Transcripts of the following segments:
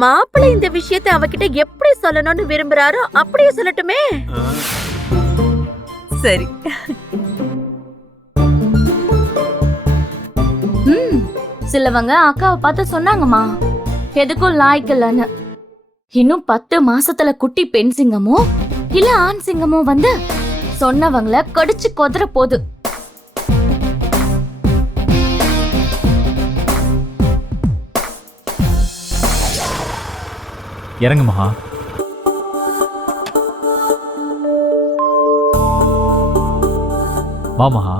மாப்பிள்ளை இந்த விஷயத்தை அவகிட்ட எப்படி சொல்லணும்னு விரும்புறாரோ அப்படியே சொல்லட்டுமே. சரி. சிலவங்க அக்காவை பார்த்து சொன்னாங்கம்மா, எதுக்கும் லாய்க்கலன்னு. இன்னும் 10 மாசத்துல குட்டி பெண் சிங்கமோ இல்ல ஆண் சிங்கமோ வந்து சொன்னவங்கள கடிச்சு கொதற போது. இறங்கு மகா. வா மகா.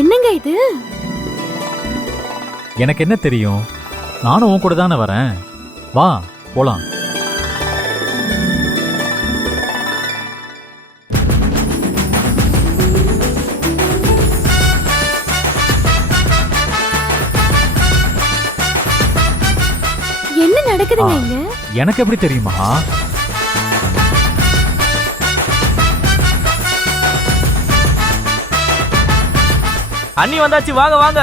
என்னங்க இது? எனக்கு என்ன தெரியும், நானும் உன் கூட தானே வரேன். வா போலாம். என்ன நடக்குதுங்க இங்க? எனக்கு எப்படி தெரியுமா? அண்ணி வந்தாச்சு, வாங்க வாங்க.